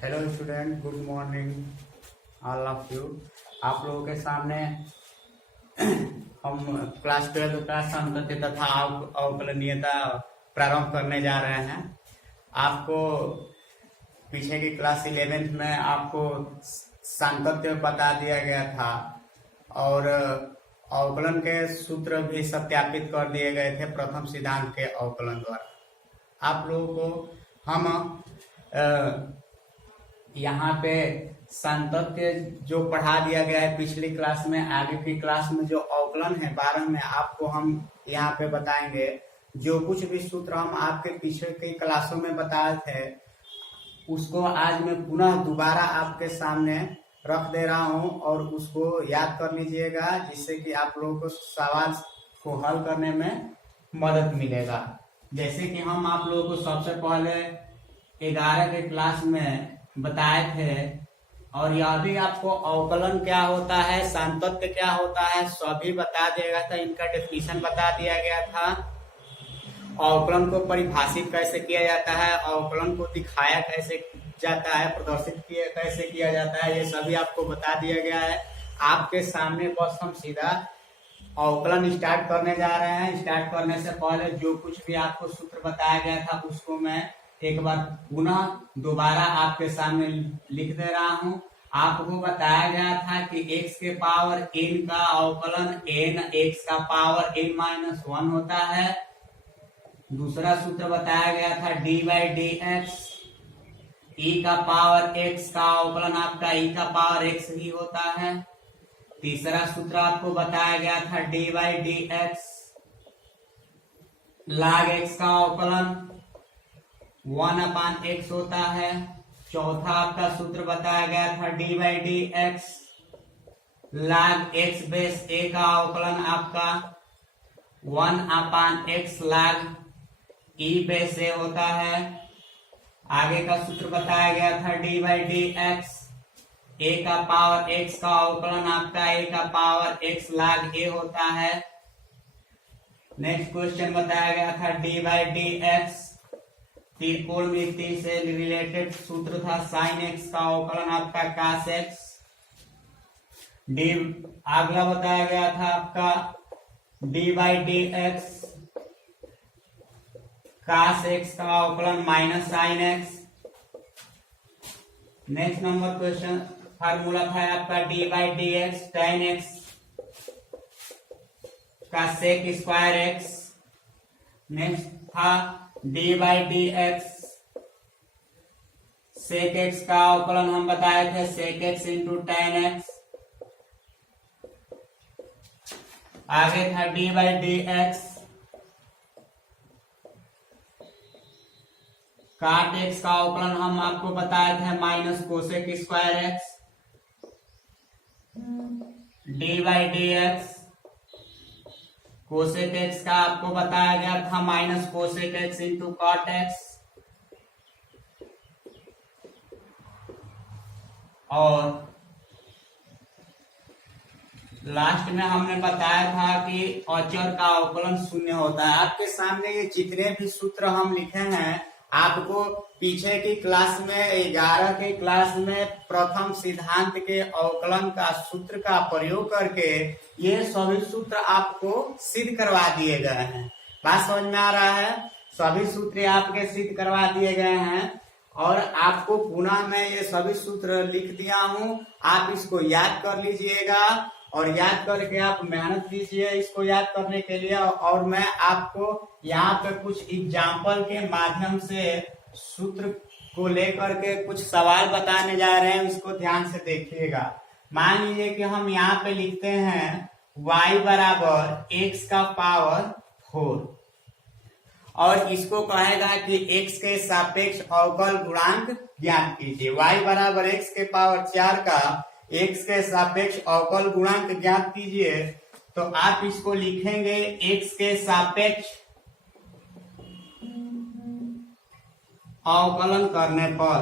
Hello student, good morning all of you. आप लोगों के सामने हम क्लास 12 का संतत्य तथा अवकलनीयता प्रारंभ करने जा रहे हैं। आपको पीछे की क्लास 11th में आपको सांतत्य बता दिया गया था और अवकलन के सूत्र भी सत्यापित कर दिए गए थे प्रथम सिद्धांत के अवकलन द्वारा। आप लोगों को हम यहाँ पे सांतत्य जो पढ़ा दिया गया है पिछली क्लास में, आगे की क्लास में जो अवकलन है 12 में आपको हम यहाँ पे बताएंगे। जो कुछ भी सूत्र हम आपके पीछे की क्लासों में बताए थे उसको आज मैं पुनः दोबारा आपके सामने रख दे रहा हूँ और उसको याद कर लीजिएगा, जिससे कि आप लोगों को सवाल को हल करने में मदद मिलेगा। जैसे कि हम आप लोगों को सबसे पहले 11 के क्लास में बताए थे और यह भी आपको अवकलन क्या होता है, सांतत्य क्या होता है सभी बता दिया गया था। इनका डेफिनेशन बता दिया गया था। अवकलन को परिभाषित कैसे किया जाता है, अवकलन को दिखाया कैसे जाता है, प्रदर्शित कैसे किया जाता है, ये सभी आपको बता दिया गया है। आपके सामने बस हम सीधा अवकलन स्टार्ट करने जा रहे हैं। स्टार्ट करने से पहले जो कुछ भी आपको सूत्र बताया गया था उसको मैं एक बार पुनः दोबारा आपके सामने लिख दे रहा हूँ। आपको बताया गया था कि x के पावर n का अवकलन n x का पावर n-1 होता है। दूसरा सूत्र बताया गया था d by D x, e का पावर x का अवकलन आपका e का पावर x ही होता है। तीसरा सूत्र आपको बताया गया था d by D x log x का अवकलन 1/x होता है। चौथा आपका सूत्र बताया गया था d by D x log x base a का अवकलन आपका 1/x log e base a होता है। आगे का सूत्र बताया गया था d by D x a का पावर x का अवकलन आपका a का पावर x log a होता है। नेक्स्ट क्वेश्चन बताया गया था d बाई डी एक्स त्रिकोणमिति से रिलेटेड सूत्र था sin x का अवकलन आपका cos x। डी अगला बताया गया था आपका d by D X cos x का अवकलन minus sin x। Next number question formula था आपका d by D X tan x का sec स्क्वायर x। नेक्स्ट था d by D X sec X का अवकलन हम बताए थे sec X into tan X. आगे था d by D X cot X का अवकलन हम आपको बताए थे minus cosec square X. d by D x cosec X का आपको बताया गया था minus cosec X into cot X. और लास्ट में हमने बताया था कि अचर का अवकलन शून्य होता है। आपके सामने ये जितने भी सूत्र हम लिखे हैं आपको पीछे की क्लास में 11 के क्लास में प्रथम सिद्धांत के अवकलन का सूत्र का प्रयोग करके ये सभी सूत्र आपको सिद्ध करवा दिए गए हैं। बात समझ में आ रहा है? सभी सूत्र आपके सिद्ध करवा दिए गए हैं और आपको पुनः मैं ये सभी सूत्र लिख दिया हूँ। आप इसको याद कर लीजिएगा और याद करके आप मेहनत कीजिए इसको याद करने के लिए। और मैं आपको यहाँ पे कुछ एग्जाम्पल के माध्यम से सूत्र को लेकर के कुछ सवाल बताने जा रहे हैं, इसको ध्यान से देखिएगा। मान लीजिए कि हम यहाँ पे लिखते हैं y बराबर x का पावर 4 और इसको कहेगा कि x के सापेक्ष अवकल गुणांक ज्ञात कीजिए। y बराबर x के पावर 4 का x के सापेक्ष अवकल गुणांक ज्ञात कीजिए। तो आप इसको लिखेंगे x के सापेक्ष अवकलन करने पर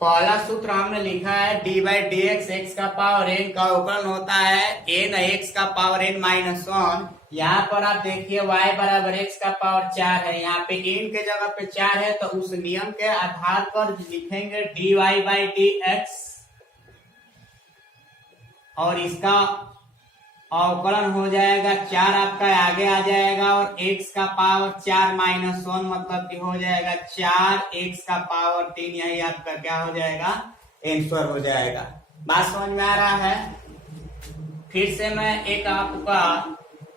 पहला सूत्र हमने लिखा है D by D x, x का पावर एन का अवकलन होता है एन एक्स का पावर एन माइनस वन। यहाँ पर आप देखिए y बराबर एक्स का पावर 4 है, यहाँ पे एन के जगह पे 4 है, तो उस नियम के आधार पर लिखेंगे D Y by D X और इसका अवकलन हो जाएगा 4 आपका आगे आ जाएगा और x का पावर 4 माइनस 1 मतलब कि हो जाएगा 4 x का पावर 3, यही आपका क्या हो जाएगा आंसर हो जाएगा। बात समझ में आ रहा है? फिर से मैं एक आपका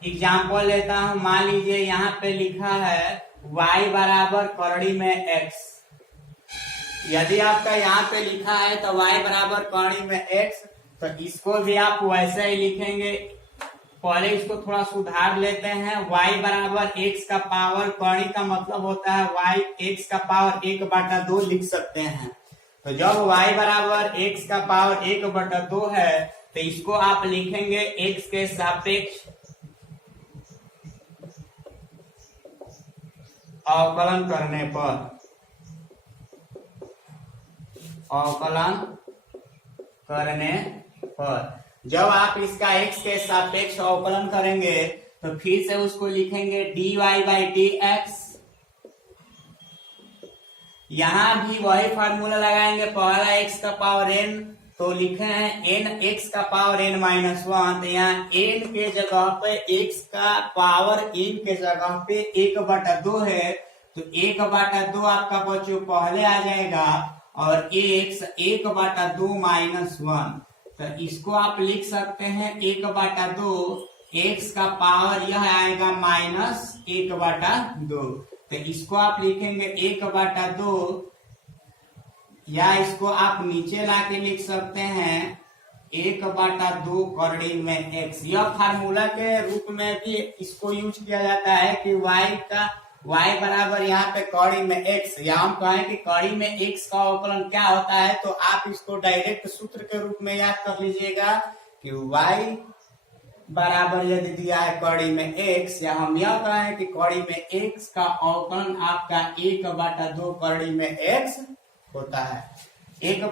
एग्जाम्पल लेता हूं। मान लीजिए यहाँ पे लिखा है y बराबर करड़ी में x। यदि आपका यहाँ पे लिखा है तो y बराबर करड़ी में x, तो इसको भी आप वैसे ही लिखेंगे। पहले इसको थोड़ा सुधार लेते हैं। y बराबर x का पावर कड़ी का मतलब होता है y x का पावर 1/2 लिख सकते हैं। तो जब y बराबर x का पावर 1/2 है तो इसको आप लिखेंगे x के सापेक्ष अवकलन करने पर, अवकलन करने पर जब आप इसका x के सापेक्ष अवकलन करेंगे तो फिर से उसको लिखेंगे dy बाई डी एक्स। यहां भी वही फार्मूला लगाएंगे, पहला x का पावर n तो लिखे हैं n x का पावर n माइनस 1, तो यहाँ n के जगह पे x का पावर n के जगह पे 1/2 है, तो 1/2 आपका बच्चों पहले आ जाएगा और x 1/2 माइनस 1, तो इसको आप लिख सकते हैं 1/2, x का पावर यह आएगा माइनस 1/2, तो इसको आप लिखेंगे 1/2 या इसको आप नीचे लाके लिख सकते हैं 1/2 करड़ी में x। यह फार्मूला के रूप में भी इसको यूज किया जाता है कि y बराबर यहाँ पे कड़ी में x, या हम कहें कि कड़ी में x का अवकलन क्या होता है, तो आप इसको डायरेक्ट सूत्र के रूप में याद कर लीजिएगा कि y बराबर यदि दिया है कड़ी में x, या हम यह कहें कि कड़ी में x का अवकलन आपका 1/2 कड़ी में x होता है। एक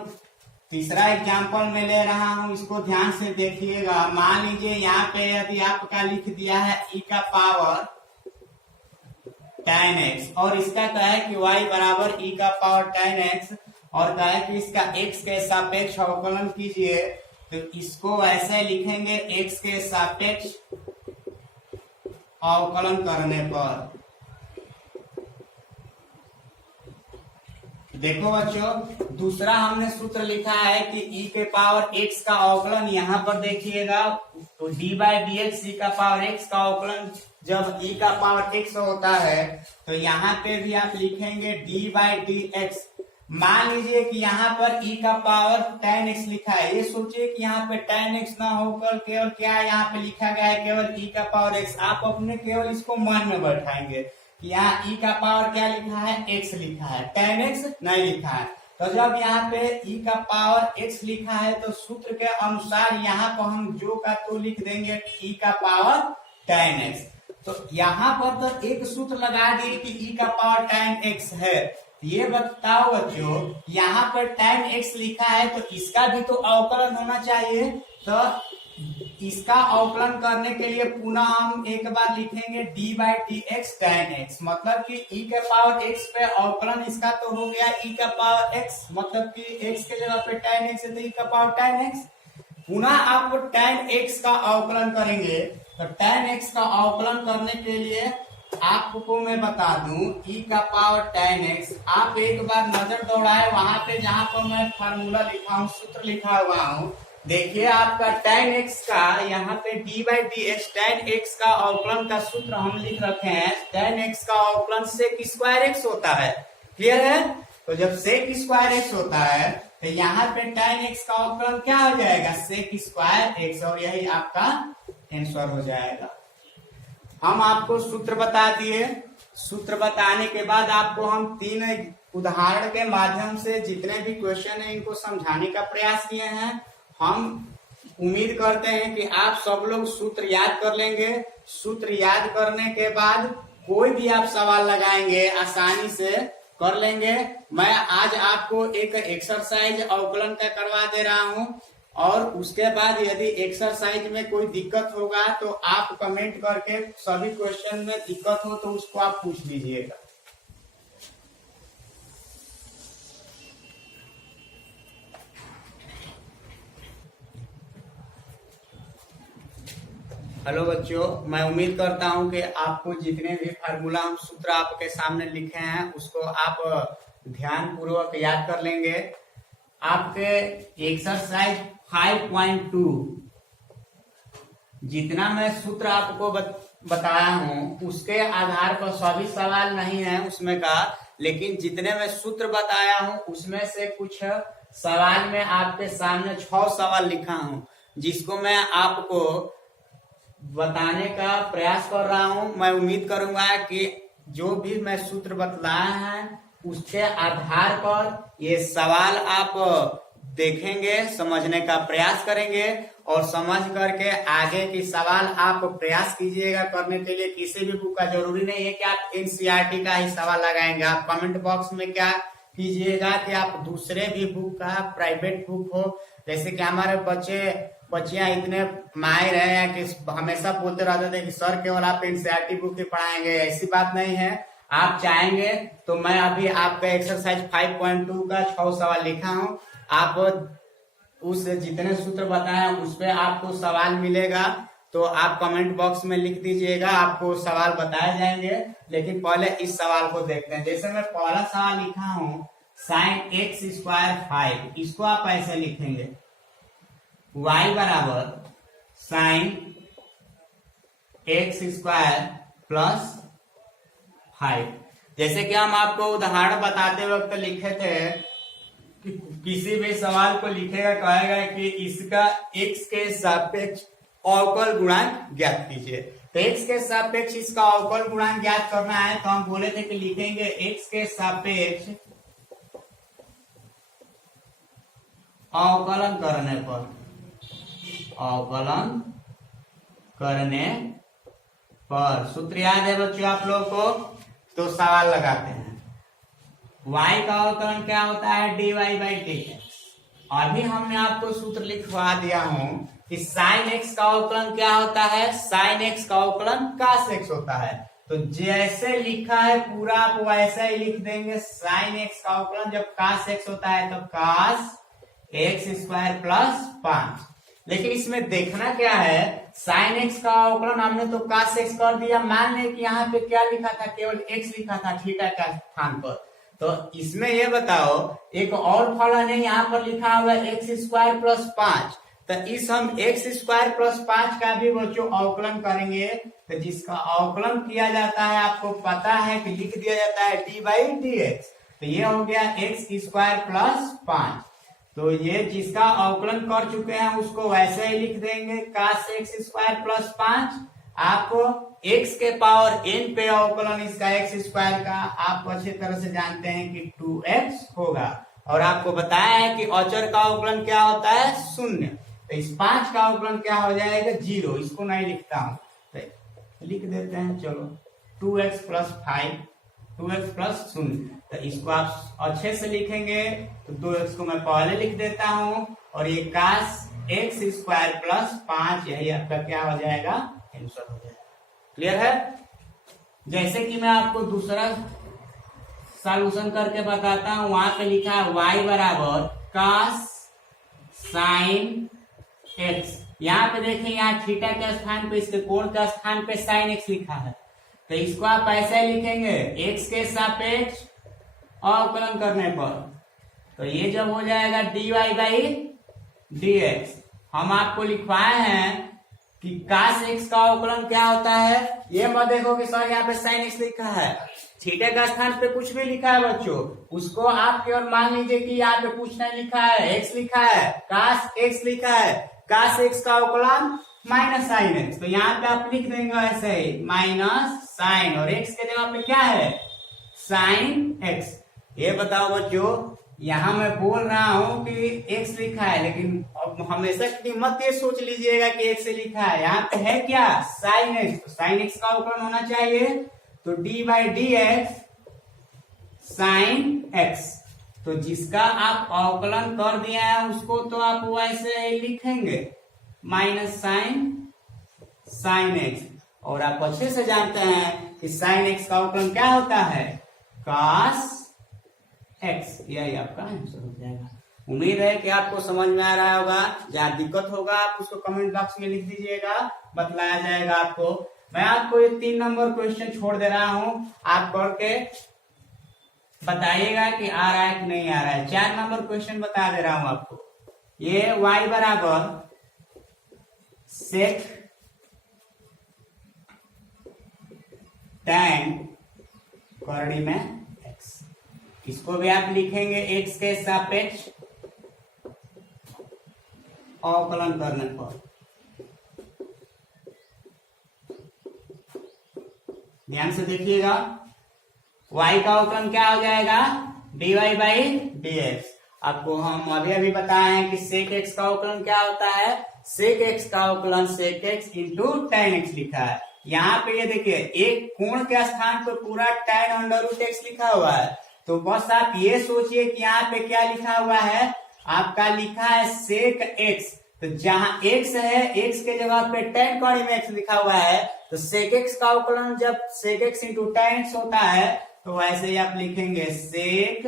तीसरा एग्जाम्पल में ले रहा हूं, इसको ध्यान से देखिएगा। मान लीजिए यहाँ पे यदि आपका लिख दिया है e का पावर tan x और इसका कहा है कि y बराबर e का पावर tan x और कहा है कि इसका x के सापेक्ष अवकलन कीजिए, तो इसको ऐसे लिखेंगे x के सापेक्ष अवकलन करने पर। देखो बच्चों, दूसरा हमने सूत्र लिखा है कि e के पावर x का अवकलन, यहाँ पर देखिएगा तो d by D x e का पावर x का अवकलन जब e का पावर x होता है तो यहाँ पे भी आप लिखेंगे d बाई डी एक्स। मान लीजिए कि यहाँ पर e का पावर tan x लिखा है, ये सोचिए कि यहाँ पे tan x ना होकर केवल क्या यहाँ पे लिखा गया है, केवल e का पावर x। आप अपने केवल इसको मन में बैठाएंगे कि यहाँ e का पावर क्या लिखा है, x लिखा है, tan x नहीं लिखा है। तो जब यहाँ पे e का पावर x लिखा है तो सूत्र के अनुसार यहाँ पर हम जो का तो लिख देंगे e का पावर tan x। तो यहाँ पर तो एक सूत्र लगा दिए कि e का पावर tan x है। ये बताओ बच्चों, यहाँ पर tan x लिखा है तो इसका भी तो अवकलन होना चाहिए, तो इसका अवकलन करने के लिए पुनः हम एक बार लिखेंगे d by D X tan x, मतलब कि e के पावर x पे अवकलन इसका तो हो गया e का पावर x, मतलब कि x के जगह पे tan x है तो e का पावर tan x। पुनः आप tan x का अवकलन करेंगे, तो tan x का अवकलन करने के लिए आपको मैं बता दूं e का पावर tan x, आप एक बार नजर दौड़ाए वहां पे जहां पर मैं फार्मूला लिखा हूं, सूत्र लिखा हुआ हूं। देखिए आपका tan x का यहाँ पे d by D X tan x का अवकलन का सूत्र हम लिख रखे हैं। tan x का अवकलन sec स्क्वायर x होता है, क्लियर है? तो जब sec स्क्वायर x होता है तो यहाँ पे tan x का अवकलन क्या हो जाएगा, sec स्क्वायर x, और यही आपका आंसर हो जाएगा। हम आपको सूत्र बता दिए। सूत्र बताने के बाद आपको हम 3 उदाहरण के माध्यम से जितने भी क्वेश्चन है इनको समझाने का प्रयास किए हैं। हम उम्मीद करते हैं कि आप सब लोग सूत्र याद कर लेंगे। सूत्र याद करने के बाद कोई भी आप सवाल लगाएंगे आसानी से कर लेंगे। मैं आज आपको एक एक्सरसाइज अवकलन का करवा दे रहा हूं, और उसके बाद यदि एक्सरसाइज में कोई दिक्कत होगा तो आप कमेंट करके सभी क्वेश्चन में दिक्कत हो तो उसको आप पूछ लीजिएगा। हेलो बच्चों, मैं उम्मीद करता हूं कि आपको जितने भी फार्मूला हम सूत्र आपके सामने लिखे हैं उसको आप ध्यान पूर्वक याद कर लेंगे। आपके एक्सरसाइज 5.2 जितना मैं सूत्र आपको बताया हूं उसके आधार पर सभी सवाल नहीं है उसमें का, लेकिन जितने मैं सूत्र बताया हूं उसमें से कुछ सवाल में आपके सामने 6 सवाल लिखा हूं, जिसको मैं आपको बताने का प्रयास कर रहा हूं। मैं उम्मीद करूंगा कि जो भी मैं सूत्र बतलाया है उसके आधार पर ये सवाल आप देखेंगे, समझने का प्रयास करेंगे, और समझ करके आगे की सवाल आप प्रयास कीजिएगा करने के लिए। किसी भी बुक का जरूरी नहीं है कि आप एनसीईआरटी का ही सवाल लगाएंगे। आप कमेंट बॉक्स में क्या कीजिएगा कि आप दूसरे भी बुक का, प्राइवेट बुक हो, जैसे कि हमारे बच्चियां इतने माहिर हैं कि हमेशा बोलते रहते थे कि सर केवल आप एनसीईआरटी बुक ही पढ़ाएंगे। ऐसी बात नहीं है। आप चाहेंगे तो मैं अभी आपका एक्सरसाइज 5.2 का 6 सवाल लिखा हूं, आप उस जितने सूत्र बताए उस पे आपको सवाल मिलेगा, तो आप कमेंट बॉक्स में लिख दीजिएगा, आपको सवाल बताए जाएंगे। लेकिन पहले इस सवाल को देखते हैं। जैसे मैं पहला सवाल लिखा हूं sin x² 5, इसको आप ऐसे लिखेंगे y बराबर sin x² प्लस 5। जैसे कि हम आपको उदाहरण बताते वक्त लिखे थे कि किसी भी सवाल को लिखेगा, कहेगा कि इसका x के सापेक्ष अवकल गुणांक ज्ञात कीजिए। तो x के सापेक्ष इसका अवकल गुणांक ज्ञात करना है, तो हम बोले थे कि लिखेंगे x के सापेक्ष अवकलन करने पर, अवकलन करने पर सूत्र याद है बच्चों आप लोग को? तो सवाल लगाते हैं। y का अवकलन क्या होता है? dy/dx। अभी हमने आपको सूत्र लिखवा दिया हूं कि sin x का अवकलन क्या होता है? sin x का अवकलन cos x होता है। तो जैसे लिखा है पूरा आप वैसा ही लिख देंगे। sin x का अवकलन जब cos x होता है तो cos x² प्लस 5। लेकिन इसमें देखना क्या है, sin x का अवकलन हमने तो cos x कर दिया। मान लें कि यहाँ पे क्या लिखा था? केवल x लिखा था थीटा का स्थान पर। तो इसमें ये बताओ, एक और फलन है यहाँ पर लिखा हुआ x² प्लस 5। तो इस हम x² प्लस 5 का भी बच्चों अवकलन करेंगे। तो जिसका अवकलन किया जाता है आपको पता है कि लिख दिया जाता है d/dx। तो ये हो गया x² प्लस 5। तो ये जिसका अवकलन कर चुके हैं उसको वैसे ही लिख देंगे cos x² प्लस 5। आपको x के पावर n पे अवकलन इसका x² का आप अच्छी तरह से जानते हैं कि 2x होगा। और आपको बताया है कि अचर का अवकलन क्या होता है? 0। तो इस 5 का अवकलन क्या हो जाएगा? 0। इसको नहीं लिखता हूं तो लिख देते हैं। चलो 2x प्लस 5, 2x प्लस 0। तो इसको आप अच्छे से लिखेंगे। तो 2x को मैं पहले लिख देता हूं, और ये cos x² प्लस 5 यही आपका क्या हो जाएगा? आंसर हो जाएगा। क्लियर है? जैसे कि मैं आपको दूसरा सॉल्यूशन करके बताता हूं। वहां पे लिखा है y बराबर cos sin x। यहाँ पे देखें, यहाँ थीटा के स्थान पे, इसके कोण के स्थान पे sin x लिखा है। तो इसको आप ऐसे लिखेंगे x के सापेक्ष अवकलन करने पर। तो ये जब हो जाएगा dy/dx। हम आपको लिखवाए हैं कि cos x का अवकलन क्या होता है? ये मत देखो कि सर यहाँ पे sin x लिखा है, थीटा का स्थान पे कुछ भी लिखा है बच्चों, उसको आप केवल मान लीजिए कि यहाँ पे कुछ नहीं लिखा है, x लिखा है, cos x लिखा है। cos x का अवकलन माइनस sin x। तो यहाँ पे आप लिख देंगे ऐसे ही माइनस sin, और x के जगह पे क्या है? sin x। ये बताओ बच्चों, यहाँ मैं बोल रहा हूं कि x लिखा है, लेकिन अब हमेशा की मत ये सोच लीजिएगा कि x से लिखा है। यहाँ पे है क्या? sin x। तो sin x का अवकलन होना चाहिए। तो d/dx साइन एक्स। तो जिसका आप अवकलन कर दिया है उसको तो आप वैसे ही लिखेंगे माइनस साइन एक्स। और आप अच्छे से जानते हैं कि साइन एक्स का अवकलन क्या होता है, कॉस एक्स। यही आपका आंसर हो जाएगा। उम्मीद है कि आपको समझ में आ रहा होगा। जहाँ दिक्कत होगा आप उसको कमेंट बॉक्स में लिख दीजिएगा, बतलाया जाएगा आपको। मैं आपको ये 3 नंबर क्वेश्चन छोड़ दे रहा हूँ, आप करके बताइएगा कि आ रहा है कि नहीं आ रहा है। 4 नंबर क्वेश्चन बता दे रहा हूं आपको। ये y बराबर सेक tan करड़ी में x, इसको भी आप लिखेंगे x के सापेक्ष अवकलन करने पर। ध्यान से देखिएगा, y का अवकलन क्या हो जाएगा, dy बाई dx। आपको हम अभी बताए हैं कि सेक x का अवकलन क्या होता है, सेक x का अवकलन सेक x इंटू tan x लिखा है। यहाँ पे ये देखिए एक कोण के स्थान पर पूरा tan अंडर रूट x लिखा हुआ है। तो बस आप ये सोचिए कि यहाँ पे क्या लिखा हुआ है, आपका लिखा है सेक x। तो जहां x है, x के जगह पे tan कड़ी में x लिखा हुआ है, तो सेक x का अवकलन जब सेक x इंटू tan x होता है तो वैसे ही आप लिखेंगे सेक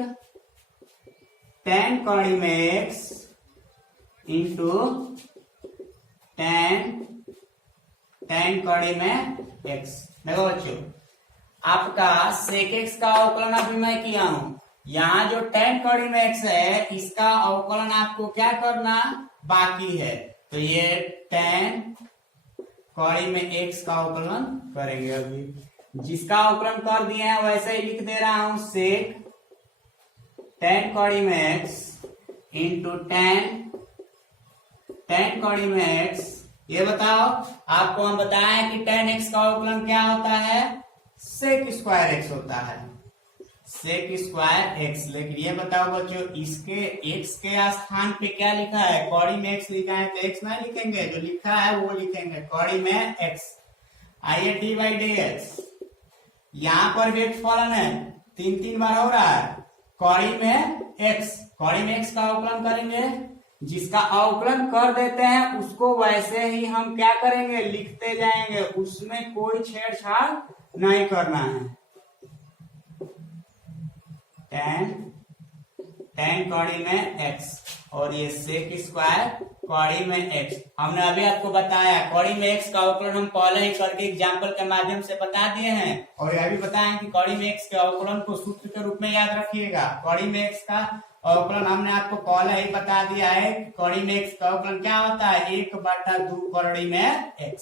tan कड़ी में x इंटू tan कड़ी में x। देखो बच्चों, आपका सेक x का अवकलन अभी मैं किया हूं। यहाँ जो tan कड़ी में x है इसका अवकलन आपको क्या करना बाकी है। तो ये tan कड़ी में x का अवकलन करेंगे। अभी जिसका अवकलन कर दिए हैं वैसे ही लिख दे रहा हूं, सेक tan कड़ी में x इंटू tan कड़ी में x। ये बताओ, आपको हम बताएं कि tan x का अवकलन क्या होता है, सेक स्क्वायर x होता है, सेक स्क्वायर x। लेकिन ये बताओ बच्चों, इसके x के स्थान पे क्या लिखा है, कड़ी में x लिखा है, तो x नहीं लिखेंगे, जो लिखा है वो लिखेंगे कड़ी में x। आइए डी बाई डी एक्स, यहाँ पर भी एक फलन है, 3 बार हो रहा है, कड़ी में x, कड़ी में x का अवकलन करेंगे। जिसका अवकलन कर देते हैं उसको वैसे ही हम क्या करेंगे, लिखते जाएंगे, उसमें कोई छेड़छाड़ नहीं करना है। tan कड़ी में x और ये सेक स्क्वायर कड़ी में x। हमने अभी आपको बताया कड़ी में x का अवकलन हम पहले ही करके एग्जाम्पल के माध्यम से बता दिए हैं। और यह भी बताएं कि कड़ी में x के अवकलन को सूत्र के रूप में याद रखिएगा। कड़ी में x का अवकलन हमने आपको पहले ही बता दिया है। कड़ी में x का अवकलन क्या होता है, 1/2 कड़ी में x।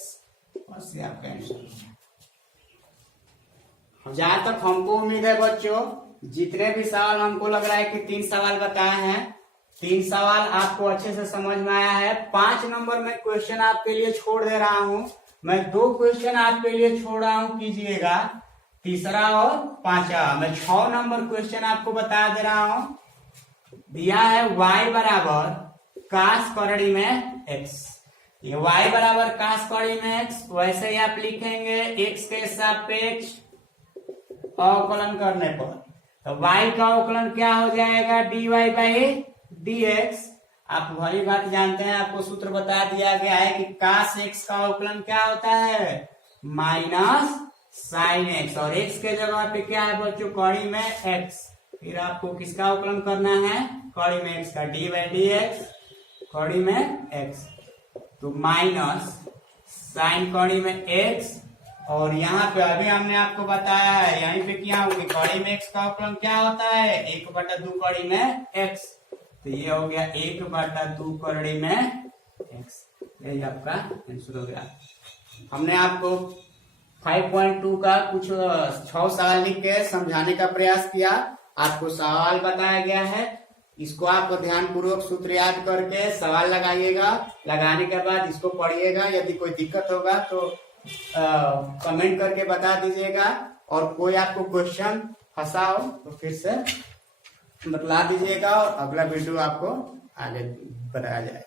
बस ये आपका आंसर। जहां तक हमको उम्मीद है बच्चों, जितने भी सवाल हमको लग रहा है कि 3 सवाल बताए हैं, 3 सवाल आपको अच्छे से समझ में आया है। 5 नंबर में क्वेश्चन आपके लिए छोड़ दे रहा हूं, मैं 2 क्वेश्चन आपके लिए छोड़ रहा हूं, कीजिएगा, तीसरा और 5वां। मैं 6 नंबर क्वेश्चन आपको बता दे रहा हूं। दिया है y बराबर कास करड़ी में x। ये y बराबर कास करड़ी में x, वैसे ही आप लिखेंगे x के सापेक्ष अवकलन करने पर। तो y का अवकलन क्या हो जाएगा, dy बाई dx। आप वही बात जानते हैं, आपको सूत्र बता दिया गया है कि कास x का अवकलन क्या होता है, माइनस साइन x। और x के जगह पे क्या है बच्चों, कड़ी में x। फिर आपको किसका अवकलन करना है, कड़ी में x का, डी बाई डी एक्स कड़ी में x। तो माइनस साइन कड़ी में x। और यहाँ पे अभी हमने आपको बताया है, यहीं पे किया हूँ कि कड़ी में x का अवकलन क्या होता है, 1/2 कड़ी में x। तो ये हो गया 1/2 कड़ी में x। यही आपका आंसर हो गया। हमने आपको 5.2 का कुछ 6 सवाल लिख के समझाने का प्रयास किया। आपको सवाल बताया गया है, इसको आप ध्यान पूर्वक सूत्र याद करके सवाल लगाइएगा। लगाने के बाद इसको पढ़िएगा। यदि कोई दिक्कत होगा तो कमेंट करके बता दीजिएगा। और कोई आपको क्वेश्चन फंसा हो तो फिर से बतला दीजिएगा और अगला वीडियो आपको आगे बताया जाए।